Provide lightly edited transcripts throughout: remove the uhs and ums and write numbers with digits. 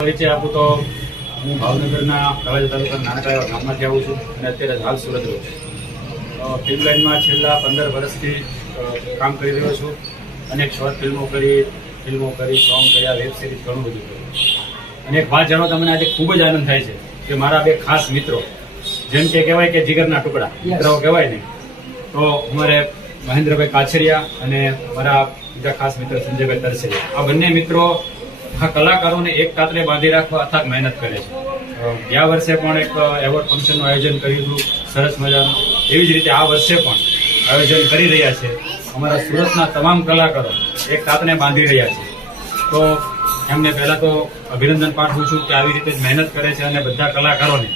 પરિચય આપું તો હું ભાવનગરના તળાજા તાલુકાના નાનકડા એવા ગામમાંથી આવું છું અને અત્યારે હાલ સુરત રહું છું. ફિલ્મ લાઇનમાં છેલ્લા 15 વર્ષથી કામ કરી રહ્યો છું. અનેક શોર્ટ ફિલ્મો કરી સોંગ કર્યા, વેબ સિરીઝ ઘણું બધું કર્યું. અને એક વાત જાણવા તમને આજે ખૂબ જ આનંદ થાય છે કે મારા બે ખાસ મિત્રો, જેમ કે કહેવાય કે જીગરના ટુકડા મિત્રો કહેવાય ને, તો અમારે મહેન્દ્રભાઈ કાછરિયા અને મારા બીજા ખાસ મિત્ર સંજયભાઈ તરસરિયા, આ બંને મિત્રો આ કલાકારોને એક કાતરે બાંધી રાખવા અથાગ મહેનત કરે છે. ગયા વર્ષે પણ એક એવોર્ડ ફંક્શનનું આયોજન કર્યું હતું, સરસ મજાનું. એવી જ રીતે આ વર્ષે પણ આયોજન કરી રહ્યા છે. અમારા સુરતના તમામ કલાકારો એક કાતરે બાંધી રહ્યા છે. તો એમને પહેલા તો અભિનંદન પાઠવું છું કે આવી રીતે જ મહેનત કરે છે અને બધા કલાકારોને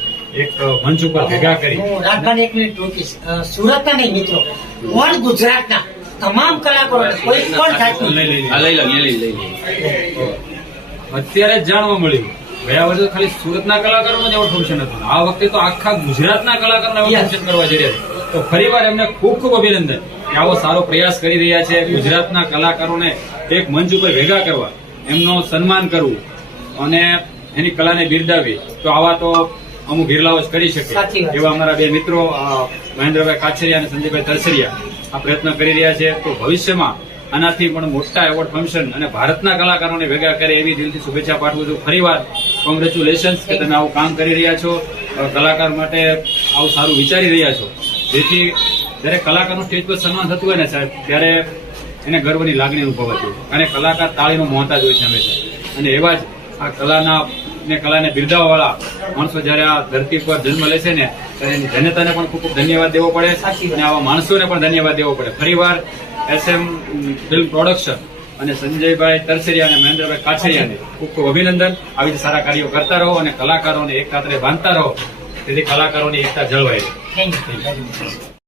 એક મંચ ઉપર ભેગા કરી. રાજભાઈ એક મિનિટ રોકીશ. સુરતના નહીં મિત્રો, ઓલ ગુજરાતના તમામ કલાકારો કોઈ પણ જાતની અત્યારે જ જાણવા મળ્યું, ગયા વર્ષે ખાલી સુરતના કલાકારોનું જ એવોર્ડ ફંક્શન હતું, આ વખતે તો આખા ગુજરાતના કલાકારોને એવોર્ડ ફંક્શન કરવા જઈ રહ્યા છે. તો ફરીવાર એમને ખૂબ ખૂબ અભિનંદન કે આવો સારો પ્રયાસ કરી રહ્યા છે. ગુજરાતના કલાકારોને એક મંચ ઉપર ભેગા કરવા, એમનું સન્માન કરવું અને એની કલાને બિરદાવી, તો આવા તો અમુક હિરલાઓ જ કરી શકે. એવા અમારા બે મિત્રો મહેન્દ્રભાઈ કાછરિયા અને સંજયભાઈ તરસરિયા આ પ્રયત્ન કરી રહ્યા છે. તો ભવિષ્યમાં આનાથી પણ મોટા એવોર્ડ ફંક્શન અને ભારતના કલાકારોને ભેગા કરે એવી દિલથી શુભેચ્છા પાઠવું છું. ફરીવાર કોંગ્રેચ્યુલેશન્સ કે તમે આવું કામ કરી રહ્યા છો, કલાકાર માટે આવું સારું વિચારી રહ્યા છો, જેથી દરેક કલાકારનું સ્ટેજ પર સન્માન થતું હોય ને સાહેબ, ત્યારે એને ગર્વની લાગણી અનુભવાતી હોય. અને કલાકાર તાળીનો મોહતાજ હોય છે હંમેશા. અને એવા જ આ કલાને બિરદાવવાળા માણસો જયારે આ ધરતી પર જન્મ લેશે ને, ત્યારે એની જનતાને પણ ખૂબ ખૂબ ધન્યવાદ દેવો પડે અને આવા માણસોને પણ ધન્યવાદ દેવો પડે. ફરીવાર SM ફિલ્મ પ્રોડક્શન અને સંજયભાઈ તરસરિયા અને મહેન્દ્રભાઈ કાછરિયાને ખૂબ ખૂબ અભિનંદન. આવી રીતે સારા કાર્યો કરતા રહો અને કલાકારોને એક કાતરે બાંધતા રહો, તેથી કલાકારોની એકતા જળવાય. Thank you.